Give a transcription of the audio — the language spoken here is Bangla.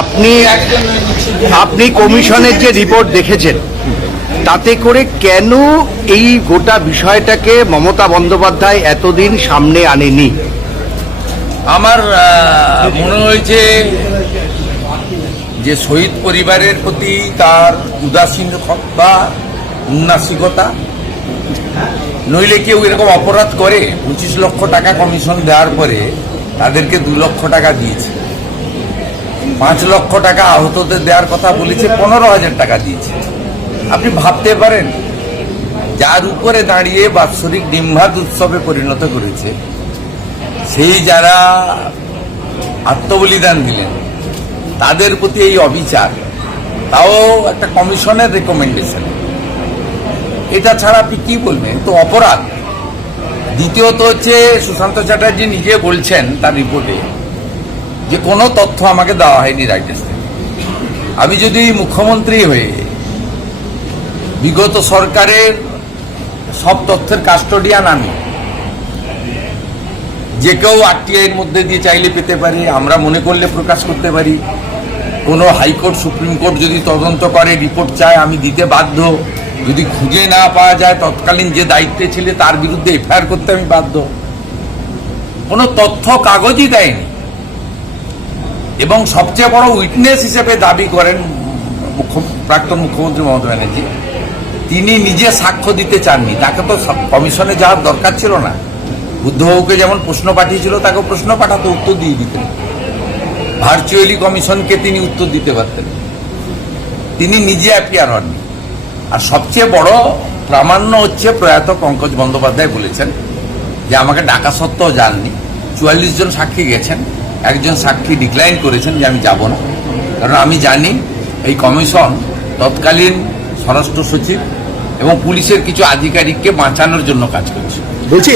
আপনি আপনি কমিশনের যে রিপোর্ট দেখেছেন তাতে করে কেন এই গোটা বিষয়টাকে মমতা বন্দ্যোপাধ্যায় এতদিন সামনে আনেনি? আমার মনে হয়েছে যে শহীদ পরিবারের প্রতি তার উদাসীনতা, উন্নাসিকতা, নইলে কেউ এরকম অপরাধ করে 25 লক্ষ টাকা কমিশন দেওয়ার পরে তাদেরকে 2 লক্ষ টাকা দিয়েছে, 5 লক্ষ টাকা আহতদের দেওয়ার কথা বলেছে, 15,000 টাকা দিয়েছে। আপনি ভাবতে পারেন যার উপরে দাঁড়িয়ে বাৎসরিক ডিম্বাদ উৎসবে পরিণত করেছে, সেই যারা আত্মবলিদান দিলেন তাদের প্রতি এই অবিচার, তাও একটা কমিশনের রেকমেন্ডেশন, এটা ছাড়া আপনি কি বলবেন? তো অপরাধ। দ্বিতীয়ত হচ্ছে সুশান্ত চ্যাটার্জি নিজে বলছেন তার রিপোর্টে যে কোনো তথ্য আমাকে দেওয়া হয়নি রাইটার্স থেকে। আমি যদি মুখ্যমন্ত্রী হয়ে বিগত সরকারের সব তথ্যের কাস্টোডিয়ান, আমি যে কেউ আরটিআইয়ের মধ্যে দিয়ে চাইলে পেতে পারি, আমরা মনে করলে প্রকাশ করতে পারি, কোনো হাইকোর্ট সুপ্রিম কোর্ট যদি তদন্ত করে রিপোর্ট চায় আমি দিতে বাধ্য, যদি খুঁজে না পাওয়া যায় তৎকালীন যে দায়িত্বে ছিল তার বিরুদ্ধে এফআইআর করতে আমি বাধ্য। কোনো তথ্য কাগজই দেয়নি এবং সবচেয়ে বড় উইটনেস হিসেবে দাবি করেন প্রাক্তন মুখ্যমন্ত্রী মমতা ব্যানার্জি, তিনি নিজে সাক্ষ্য দিতে চাননি। তাকে তো কমিশনে যাওয়ার দরকার ছিল না। বুদ্ধবাবুকে যেমন প্রশ্ন পাঠিয়েছিল তাকে প্রশ্ন পাঠাতে উত্তর দিয়ে দিতেন, ভার্চুয়ালি কমিশনকে তিনি উত্তর দিতে পারতেন। তিনি নিজে অ্যাপিয়ার হননি। আর সবচেয়ে বড় প্রামাণ্য হচ্ছে প্রয়াত পঙ্কজ বন্দ্যোপাধ্যায় বলেছেন যে আমাকে ডাকা সত্ত্বেও যাননি। 44 জন সাক্ষী গেছেন, একজন সাক্ষী ডিক্লাইন করেছেন যে আমি যাব না, কারণ আমি জানি এই কমিশন তৎকালীন স্বরাষ্ট্র সচিব এবং পুলিশের কিছু আধিকারিককে বাঁচানোর জন্য কাজ করছে। বলছি